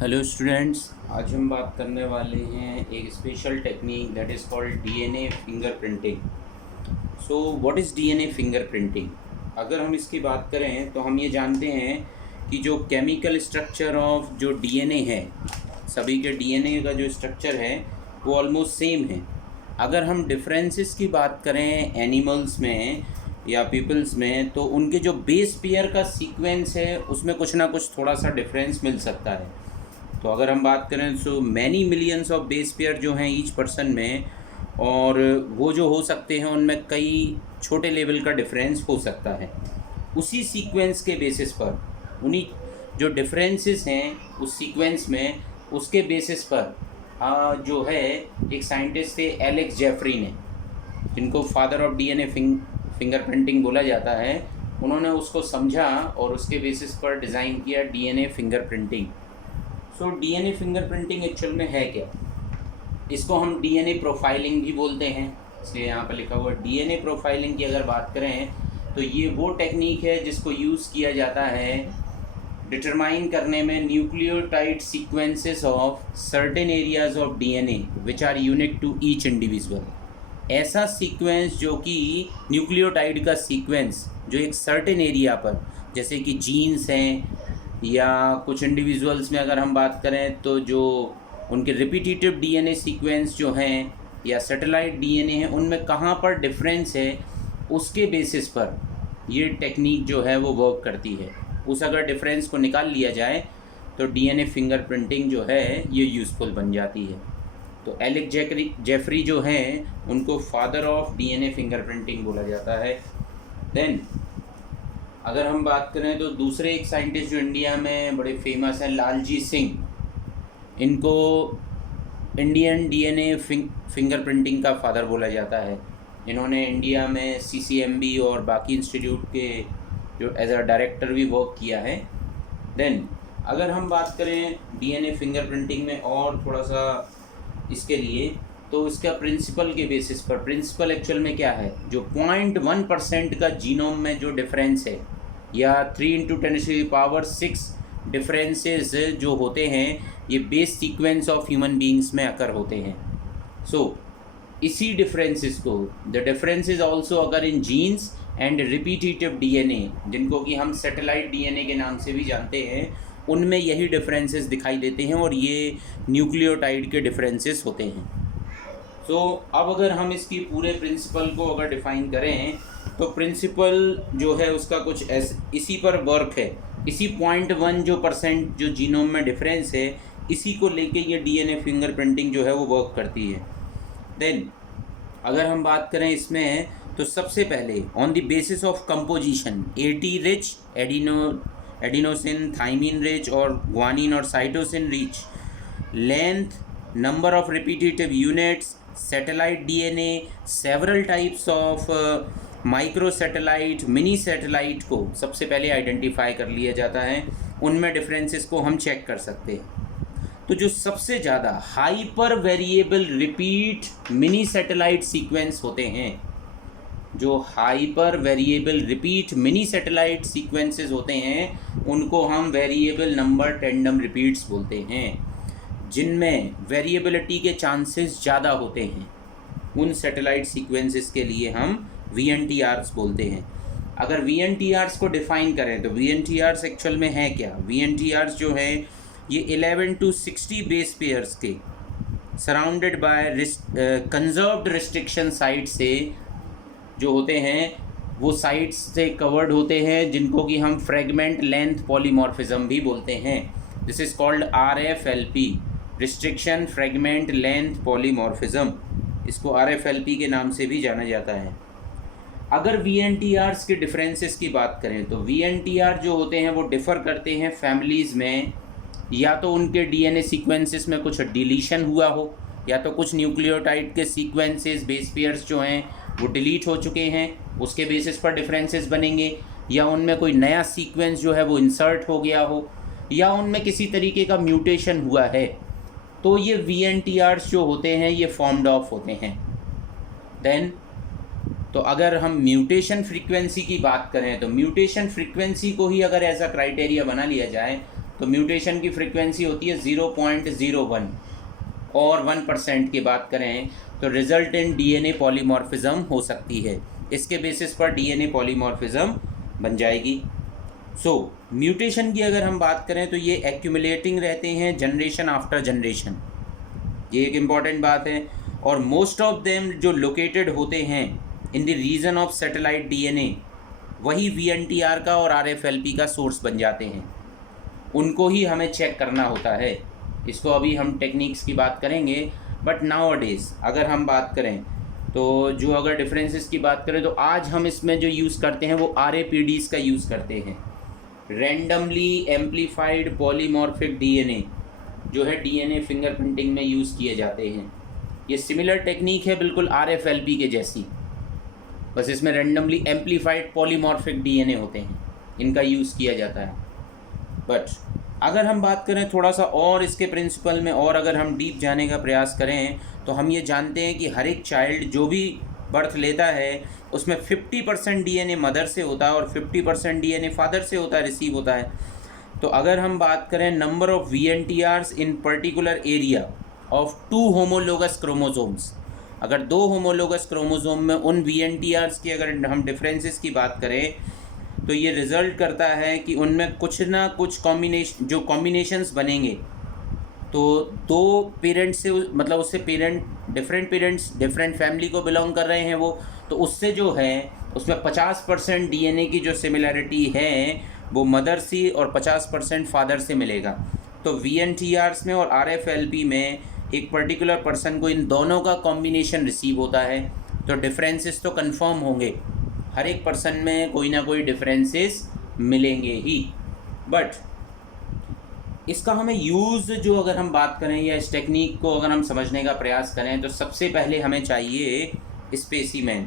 Hello students, आज हम बात करने वाले हैं एक special technique that is called DNA fingerprinting. So what is DNA fingerprinting? अगर हम इसकी बात करें तो हम ये जानते हैं कि जो केमिकल स्ट्रक्चर ऑफ जो डीएनए है, सभी के डीएनए का जो स्ट्रक्चर है वो ऑलमोस्ट सेम है। अगर हम डिफरेंसेस की बात करें एनिमल्स में या पीपल्स में, तो उनके जो बेस पेयर का सीक्वेंस है उसमें कुछ ना कुछ थोड़ा सा डिफरेंस मिल सकता है। तो अगर हम बात करें so many millions of base pair जो हैं ईच पर्सन में, और वो जो हो सकते हैं उनमें कई छोटे लेवल का डिफरेंस हो सकता है। उसी सीक्वेंस के बेसिस पर, उन्हीं जो डिफरेंसेस हैं उस सीक्वेंस में, उसके बेसिस पर जो है एक साइंटिस्ट थे एलेक्स जेफरी ने, जिनको फादर ऑफ डीएनए फिंगरप्रिंटिंग बोला जाता है। उन्होंने उसको समझा और उसके बेसिस पर डिज़ाइन किया DNA fingerprinting. So DNA fingerprinting actual में है क्या? इसको हम डीएनए प्रोफाइलिंग भी बोलते हैं, इसलिए यहाँ पर लिखा हुआ डीएनए प्रोफाइलिंग की अगर बात करें तो ये वो टेक्निक है जिसको यूज़ किया जाता है डिटरमाइन करने में nucleotide sequences of certain areas of DNA which are unique to each individual. ऐसा सीक्वेंस जो कि न्यूक्लियोटाइड का सीक्वेंस जो एक सर्टेन एरिया पर, जैसे कि जीन्स हैं या कुछ इंडिविजुअल्स में अगर हम बात करें तो जो उनके रिपीटेटिव डीएनए सीक्वेंस जो हैं या सैटेलाइट डीएनए हैं, उनमें कहाँ पर डिफरेंस है उसके बेसिस पर ये टेक्निक जो है वो वर्क करती है। उस अगर डिफरेंस को निकाल लिया जाए तो डीएनए फिंगरप्रिंटिंग जो है ये यूज़फुल बन जाती है। तो एलेक्स जेफरी जो हैं उनको फादर ऑफ डीएनए फिंगरप्रिंटिंग बोला जाता है। देन अगर हम बात करें तो दूसरे एक साइंटिस्ट जो इंडिया में बड़े फेमस हैं, लालजी सिंह, इनको इंडियन डीएनए फिंगरप्रिंटिंग का फादर बोला जाता है। इन्होंने इंडिया में सीसीएमबी और बाकी इंस्टीट्यूट के जो एज अ डायरेक्टर भी वर्क किया है। देन अगर हम बात करें डीएनए फिंगरप्रिंटिंग में और थोड़ा सा इसके लिए, तो इसका प्रिंसिपल के बेसिस पर, प्रिंसिपल एक्चुअल में क्या है, जो 0.1% का जीनोम में जो डिफरेंस है या 3 × 10⁶ डिफरेंसेस जो होते हैं, ये base sequence of human beings में अकर होते हैं। सो इसी डिफरेंसेस को, द डिफरेंसेस आल्सो अगर इन जीन्स एंड रिपीटेटिव डीएनए, जिनको कि हम सैटेलाइट डीएनए के नाम से भी जानते हैं, उनमें यही डिफरेंसेस दिखाई देते हैं और ये न्यूक्लियोटाइड के डिफरेंसेस होते हैं। सो अब अगर हम इसकी पूरे प्रिंसिपल को अगर डिफ़ाइन करें तो प्रिंसिपल जो है उसका कुछ इसी पर वर्क है। इसी 0.1 जो % जो जीनोम में डिफरेंस है, इसी को लेके ये डीएनए फिंगरप्रिंटिंग जो है वो वर्क करती है। देन अगर हम बात करें इसमें तो सबसे पहले on the basis of composition, eighty rich, adenosine, thymine rich और ग्वानिन और cytosine rich, length, number of repetitive units, satellite DNA, several types of micro satellite, mini satellite को सबसे पहले आइडेंटिफाई कर लिया जाता है। उनमें डिफरेंसेस को हम चेक कर सकते हैं। तो जो सबसे ज़्यादा hyper variable repeat mini satellite sequence होते हैं, जो hyper variable repeat mini satellite sequences होते हैं, उनको हम वेरिएबल नंबर टेंडम रिपीट्स बोलते हैं। जिनमें वेरिएबिलिटी के चांसेस ज़्यादा होते हैं, उन सैटेलाइट सीक्वेंसेस के लिए हम VNTRs बोलते हैं। अगर VNTRs को डिफ़ाइन करें तो VNTRs एक्चुअल में है क्या? VNTRs जो है ये 11 to 60 बेस पेयर्स के surrounded by conserved restriction site से जो होते हैं, वो साइट्स से कवर्ड होते हैं, जिनको कि हम फ्रेगमेंट लेंथ पॉलीमॉर्फिज्म भी बोलते हैं। This is called RFLP, restriction fragment length polymorphism. इसको RFLP के नाम से भी जाना जाता है। अगर VNTRs के डिफरेंसेस की बात करें तो VNTR जो होते हैं वो डिफ़र करते हैं फैमिलीज़ में, या तो उनके डीएनए सीक्वेंसेस में कुछ डिलीशन हुआ हो, या तो कुछ न्यूक्लियोटाइड के सीक्वेंसेस बेस पेयर्स जो हैं वो डिलीट हो चुके हैं, उसके बेसिस पर डिफरेंसेस बनेंगे, या उनमें कोई नया सीक्वेंस जो है वो इंसर्ट हो गया हो, या उनमें किसी तरीके का म्यूटेशन हुआ है, तो ये VNTRs जो होते हैं ये फॉर्म्ड ऑफ होते हैं। देन तो अगर हम म्यूटेशन फ्रीक्वेंसी की बात करें तो म्यूटेशन फ्रीक्वेंसी को ही अगर एज अ क्राइटेरिया बना लिया जाए तो म्यूटेशन की फ्रीक्वेंसी होती है 0.01 और 1% की बात करें तो रिजल्ट इन डीएनए पॉलीमॉर्फिज्म हो सकती है। इसके बेसिस पर डीएनए पॉलीमॉर्फिज्म बन जाएगी। म्यूटेशन की अगर हम बात करें तो ये एक्यूमुलेटिंग रहते हैं जनरेशन आफ्टर जनरेशन, ये एक इम्पॉर्टेंट बात है। और मोस्ट ऑफ देम जो लोकेटेड होते हैं in the region of satellite DNA, वही वीएनटीआर का और आरएफएलपी का सोर्स बन जाते हैं। उनको ही हमें चेक करना होता है। इसको अभी हम टेक्निक्स की बात करेंगे, बट नाउ डेज अगर हम बात करें तो जो अगर डिफरेंसेस की बात करें तो आज हम इसमें जो यूज़ करते हैं वो आरएपीडीज़ का यूज़ करते हैं, रैंडमली एम्प्लीफाइड पॉलीमॉर्फिक डीएनए, जो है डीएनए फिंगरप्रिंटिंग में यूज़ किए जाते हैं। ये सिमिलर टेक्निक है बिल्कुल आरएफएलपी के जैसी, बस इसमें रैंडमली एम्प्लीफाइड पॉलीमॉर्फिक डीएनए होते हैं, इनका यूज़ किया जाता है। बट अगर हम बात करें थोड़ा सा और इसके प्रिंसिपल में, और अगर हम डीप जाने का प्रयास करें तो हम ये जानते हैं कि हर एक चाइल्ड जो भी बर्थ लेता है उसमें 50% डीएनए मदर से होता है और 50% डीएनए फादर से होता है, रिसीव होता है। तो अगर हम बात करें number of VNTRs in particular area of 2 homologous chromosomes, अगर 2 होमोलोगस क्रोमोसोम में उन वीएनटीआर्स की अगर हम डिफरेंसेस की बात करें तो ये रिज़ल्ट करता है कि उनमें कुछ ना कुछ कॉम्बिनेशंस बनेंगे। तो 2 पेरेंट्स से, मतलब उससे डिफरेंट पेरेंट्स डिफरेंट फैमिली को बिलोंग कर रहे हैं वो, तो उससे जो है उसमें 50% डीएनए की जो सिमिलैरिटी है वो मदर से और 50% फादर से मिलेगा। तो वीएनटीआर्स में और आरएफएलपी में एक पर्टिकुलर पर्सन को इन दोनों का कॉम्बिनेशन रिसीव होता है, तो डिफरेंसेस तो कंफर्म होंगे, हर एक पर्सन में कोई ना कोई डिफरेंसेस मिलेंगे ही। बट इसका हमें यूज़ जो अगर हम बात करें या इस टेक्निक को अगर हम समझने का प्रयास करें तो सबसे पहले हमें चाहिए स्पेसिमेन,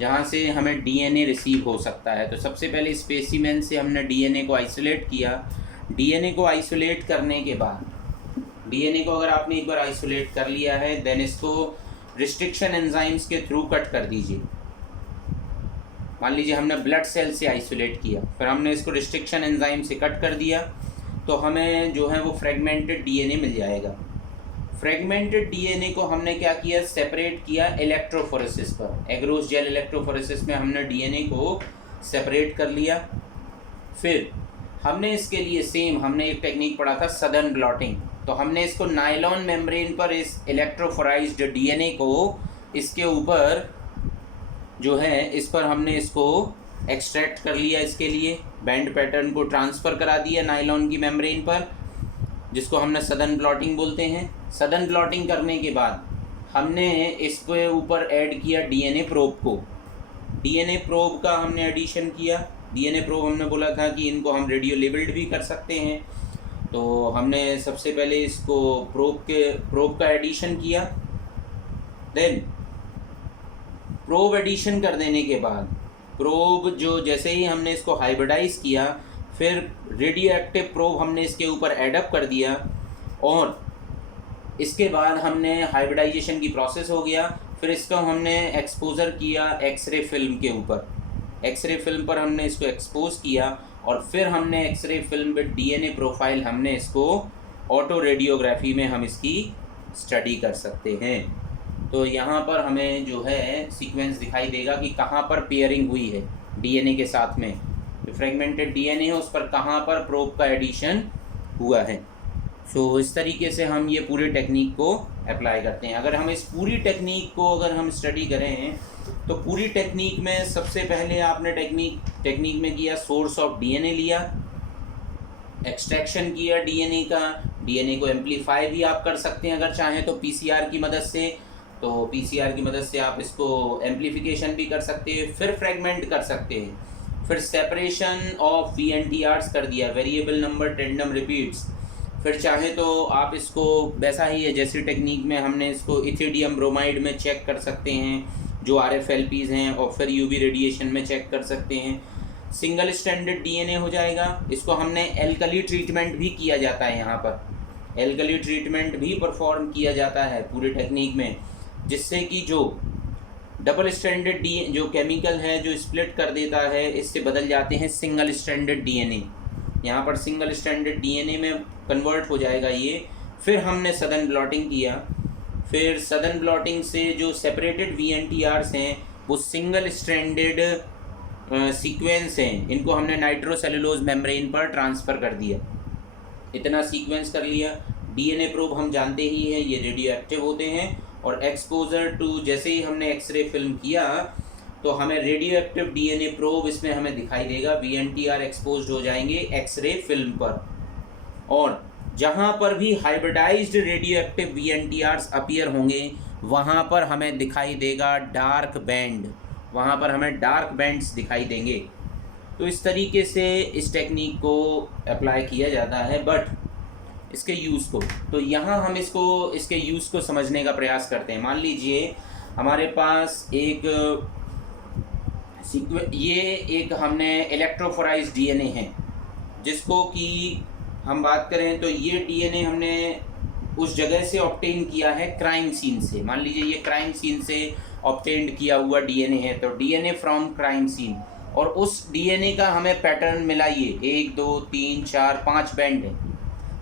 जहाँ से हमें डीएनए रिसीव हो सकता है। तो सबसे पहले स्पेसिमेन से हमने डीएनए को आइसोलेट किया। डीएनए को आइसोलेट करने के बाद, डीएनए को अगर आपने एक बार आइसोलेट कर लिया है, देन इसको रिस्ट्रिक्शन एंजाइम्स के थ्रू कट कर दीजिए। मान लीजिए हमने ब्लड सेल से आइसोलेट किया, फिर हमने इसको रिस्ट्रिक्शन एंजाइम से कट कर दिया, तो हमें जो है वो फ्रेगमेंटेड डीएनए मिल जाएगा। फ्रेगमेंटेड डीएनए को हमने क्या किया, सेपरेट किया इलेक्ट्रोफोरेसिस पर। एग्रोस जेल इलेक्ट्रोफोरेसिस में हमने डीएनए को सेपरेट कर लिया। फिर हमने इसके लिए सेम हमने एक टेक्निक पढ़ा था सदर्न ब्लॉटिंग, तो हमने इसको नायलॉन मेम्ब्रेन पर इस इलेक्ट्रोफोराइज्ड डीएनए को इसके ऊपर जो है इस पर हमने इसको एक्सट्रैक्ट कर लिया। इसके लिए बैंड पैटर्न को ट्रांसफ़र करा दिया नायलॉन की मेम्ब्रेन पर, जिसको हमने सदर्न ब्लॉटिंग बोलते हैं। सदर्न ब्लॉटिंग करने के बाद हमने इसके ऊपर ऐड किया डीएनए प्रोब को। डीएनए प्रोब का हमने एडिशन किया। डीएनए प्रोब हमने बोला था कि इनको हम रेडियो लेबल्ड भी कर सकते हैं, तो हमने सबसे पहले इसको प्रोब का एडिशन किया। देन प्रोब एडिशन कर देने के बाद प्रोब जो जैसे ही हमने इसको हाइब्रिडाइज किया, फिर रेडियो एक्टिव प्रोब हमने इसके ऊपर एडअप कर दिया, और इसके बाद हमने हाइब्रिडाइजेशन की प्रोसेस हो गया। फिर इसका हमने एक्सपोजर किया एक्सरे फिल्म के ऊपर। एक्सरे फिल्म पर हमने इसको एक्सपोज किया, और फिर हमने एक्सरे फिल्म पे डीएनए प्रोफाइल हमने इसको ऑटो रेडियोग्राफी में हम इसकी स्टडी कर सकते हैं। तो यहाँ पर हमें जो है सीक्वेंस दिखाई देगा कि कहाँ पर पेयरिंग हुई है डीएनए के साथ में, जो फ्रेगमेंटेड डीएनए है उस पर कहाँ पर प्रोब का एडिशन हुआ है। सो इस तरीके से हम ये पूरे टेक्निक को अप्लाई करते हैं। अगर हम इस पूरी टेक्निक को अगर हम स्टडी करें तो पूरी टेक्निक में सबसे पहले आपने टेक्निक में किया सोर्स ऑफ डीएनए लिया, एक्सट्रैक्शन किया डीएनए का। डीएनए को एम्पलीफाई भी आप कर सकते हैं अगर चाहें तो पीसीआर की मदद से, तो पीसीआर की मदद से आप इसको एम्पलीफिकेशन भी कर सकते हैं, फिर फ्रेगमेंट कर सकते हैं, फिर सेपरेशन ऑफ वीएनटीआर्स कर दिया, वेरिएबल नंबर टेंडम रिपीट्स। फिर चाहे तो आप इसको वैसा ही है जैसी टेक्निक में हमने इसको इथिडियम ब्रोमाइड में चेक कर सकते हैं जो आरएफएलपीज़ हैं, और फिर यूवी रेडिएशन में चेक कर सकते हैं। सिंगल स्ट्रैंडेड डीएनए हो जाएगा। इसको हमने एल्कली ट्रीटमेंट भी किया जाता है, यहाँ पर एल्कली ट्रीटमेंट भी परफॉर्म किया जाता है पूरी टेक्निक में, जिससे कि जो डबल स्ट्रैंडेड जो केमिकल है जो स्प्लिट कर देता है, इससे बदल जाते हैं सिंगल स्ट्रैंडेड डीएनए। यहाँ पर सिंगल स्ट्रैंडेड डीएनए में कन्वर्ट हो जाएगा ये। फिर हमने सदर्न ब्लॉटिंग किया, फिर सदर्न ब्लॉटिंग से जो सेपरेटेड VNTRs हैं वो सिंगल स्ट्रैंडेड सीक्वेंस हैं, इनको हमने नाइट्रोसेलुलोज मेम्ब्रेन पर ट्रांसफ़र कर दिया। इतना सीक्वेंस कर लिया। डीएनए प्रोब हम जानते ही हैं ये रेडियो एक्टिव होते हैं, और एक्सपोजर टू जैसे ही हमने एक्सरे फिल्म किया तो हमें रेडियो एक्टिव डीएनए प्रोब इसमें हमें दिखाई देगा। VNTR एक्सपोज्ड हो जाएंगे एक्सरे फिल्म पर, और जहाँ पर भी hybridized radioactive VNTRs appear होंगे वहाँ पर हमें दिखाई देगा डार्क बैंड, वहाँ पर हमें डार्क बैंड्स दिखाई देंगे। तो इस तरीके से इस टेक्निक को अप्लाई किया जाता है। बट इसके यूज़ को, तो यहाँ हम इसके यूज़ को समझने का प्रयास करते हैं। मान लीजिए हमारे पास ये एक हमने इलेक्ट्रोफोराइज डीएनए है, जिसको कि हम बात करें तो ये डीएनए हमने उस जगह से ऑब्टेन किया है क्राइम सीन से। मान लीजिए ये क्राइम सीन से ऑब्टेन्ड किया हुआ डीएनए है, तो डीएनए फ्रॉम क्राइम सीन, और उस डीएनए का हमें पैटर्न मिला ये 1 2 3 4 5 बैंड है,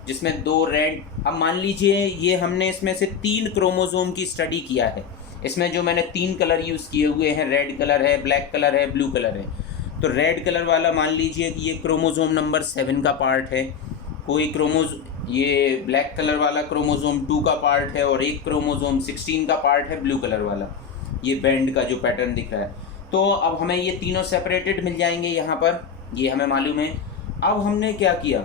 जिसमें 2 रेड। अब मान लीजिए ये हमने इसमें से 3 क्रोमोसोम की स्टडी किया है। इसमें जो मैंने 3 कलर यूज़ किए हुए हैं, रेड कलर है, ब्लैक कलर है, ब्लू कलर है। तो रेड कलर वाला मान लीजिए कि ये क्रोमोसोम नंबर 7 का पार्ट है, कोई ये ब्लैक कलर वाला क्रोमोसोम 2 का पार्ट है, और एक क्रोमोसोम 16 का पार्ट है ब्लू कलर वाला, ये बैंड का जो पैटर्न दिख रहा है। तो अब हमें ये तीनों सेपरेटेड मिल जाएंगे यहाँ पर, ये हमें मालूम है। अब हमने क्या किया,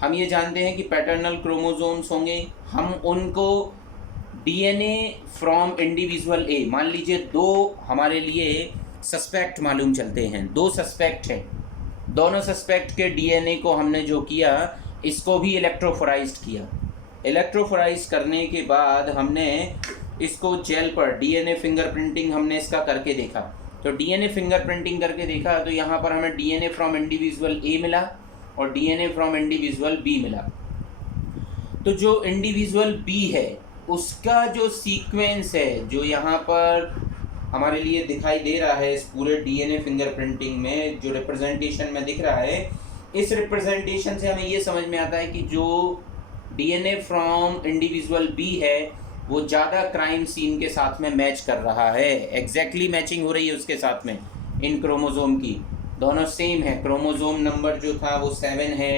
हम ये जानते हैं कि पैटर्नल क्रोमोसोम्स होंगे, हम उनको डीएनए फ्रॉम इंडिविजुअल ए, मान लीजिए 2 हमारे लिए सस्पेक्ट मालूम चलते हैं, 2 सस्पेक्ट हैं, दोनों सस्पेक्ट के डीएनए को हमने जो किया इसको भी इलेक्ट्रोफोराइज्ड किया। इलेक्ट्रोफोराइज करने के बाद हमने इसको जेल पर डीएनए फिंगरप्रिंटिंग हमने इसका करके देखा। तो डीएनए फिंगरप्रिंटिंग करके देखा तो यहाँ पर हमें डीएनए फ्रॉम इंडिविजुअल ए मिला और डीएनए फ्रॉम इंडिविजुअल बी मिला। तो जो इंडिविजुअल बी है उसका जो सीक्वेंस है, जो यहाँ पर हमारे लिए दिखाई दे रहा है इस पूरे डीएनए फिंगरप्रिंटिंग में, जो रिप्रेजेंटेशन में दिख रहा है, इस रिप्रेजेंटेशन से हमें ये समझ में आता है कि जो डीएनए फ्रॉम इंडिविजुअल बी है वो ज़्यादा क्राइम सीन के साथ में मैच कर रहा है, एग्जैक्टली मैचिंग हो रही है उसके साथ में। इन क्रोमोसोम की दोनों सेम है, क्रोमोसोम नंबर जो था वो 7 है,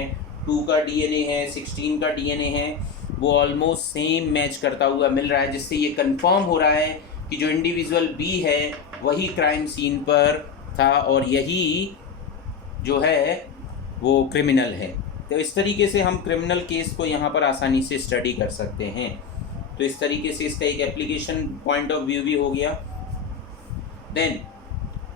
2 का डीएनए है, 16 का डीएनए है, वो ऑलमोस्ट सेम मैच करता हुआ मिल रहा है, जिससे ये कंफर्म हो रहा है कि जो इंडिविजुअल बी है वही क्राइम सीन पर था और यही जो है वो क्रिमिनल है। तो इस तरीके से हम क्रिमिनल केस को यहाँ पर आसानी से स्टडी कर सकते हैं। तो इस तरीके से इसका एक एप्लीकेशन पॉइंट ऑफ व्यू भी हो गया। देन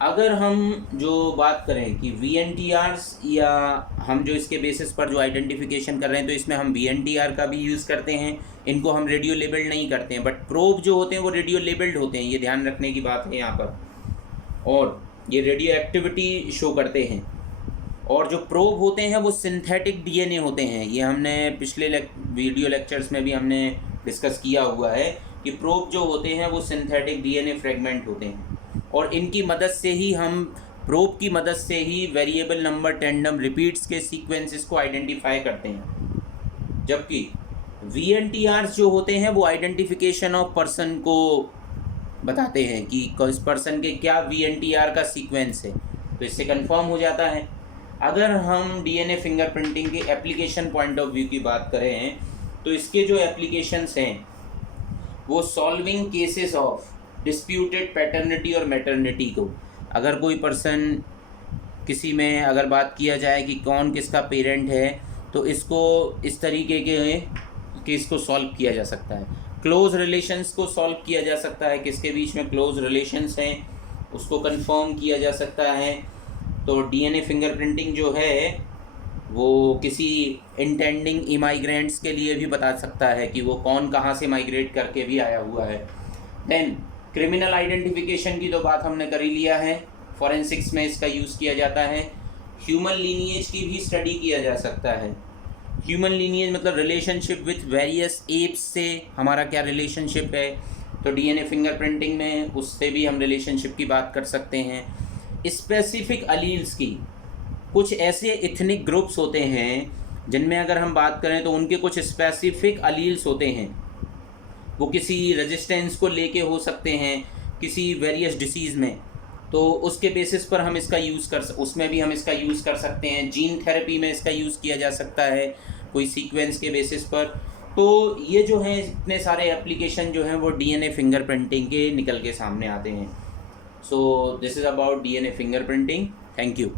अगर हम जो बात करें कि VNTRs, या हम जो इसके बेसिस पर जो आइडेंटिफिकेशन कर रहे हैं, तो इसमें हम VNTR का भी यूज़ करते हैं, इनको हम रेडियो लेबल्ड नहीं करते हैं, बट प्रोब जो होते हैं वो रेडियो लेबल्ड होते हैं, ये ध्यान रखने की बात है यहाँ पर, और ये रेडियो एक्टिविटी शो करते हैं। और जो प्रोब होते हैं वो सिंथेटिक डीएनए होते हैं, ये हमने पिछले वीडियो लेक्चर्स में भी हमने डिस्कस किया हुआ है कि प्रोब जो होते हैं वो सिंथेटिक डीएनए फ्रेगमेंट होते हैं, और इनकी मदद से ही हम प्रोब की मदद से ही वेरिएबल नंबर टेंडम रिपीट्स के सीक्वेंसेस को आइडेंटिफाई करते हैं। जबकि VNTRs जो होते हैं वो आइडेंटिफिकेशन ऑफ पर्सन को बताते हैं कि इस पर्सन के क्या VNTR का सीक्वेंस है, तो इससे कंफर्म हो जाता है। अगर हम डीएनए फिंगरप्रिंटिंग के एप्लीकेशन पॉइंट ऑफ व्यू की बात करें तो इसके जो एप्लीकेशंस हैं वो solving cases of disputed paternity और मैटरनिटी को, अगर कोई पर्सन किसी में अगर बात किया जाए कि कौन किसका पेरेंट है, तो इसको इस तरीके के केस को सॉल्व किया जा सकता है। क्लोज रिलेशंस को सॉल्व किया जा सकता है, किसके बीच में क्लोज रिलेशंस हैं उसको कंफर्म किया जा सकता है। तो डीएनए फिंगरप्रिंटिंग जो है वो किसी इंटेंडिंग इमाइग्रेंट्स के लिए भी बता सकता है कि वो कौन कहाँ से माइग्रेट करके भी आया हुआ है। देन क्रिमिनल आइडेंटिफिकेशन की तो बात हमने कर ही लिया है, फॉरेंसिक्स में इसका यूज़ किया जाता है। ह्यूमन लीनिएज की भी स्टडी किया जा सकता है। ह्यूमन लीनिएज मतलब रिलेशनशिप विथ वेरियस एप्स से हमारा क्या रिलेशनशिप है, तो डीएनए फिंगरप्रिंटिंग में उससे भी हम रिलेशनशिप की बात कर सकते हैं। स्पेसिफिक अलील्स की, कुछ ऐसे इथनिक ग्रुप्स होते हैं जिनमें अगर हम बात करें तो उनके कुछ स्पेसिफिक अलील्स होते हैं, वो किसी रेजिस्टेंस को लेके हो सकते हैं किसी वेरियस डिसीज़ में, तो उसके बेसिस पर हम इसका उसमें भी हम इसका यूज़ कर सकते हैं। जीन थेरेपी में इसका यूज़ किया जा सकता है कोई सीक्वेंस के बेसिस पर। तो ये जो हैं इतने सारे एप्लीकेशन जो हैं वो डीएनए फिंगरप्रिंटिंग के निकल के सामने आते हैं। So this is about DNA fingerprinting. Thank you.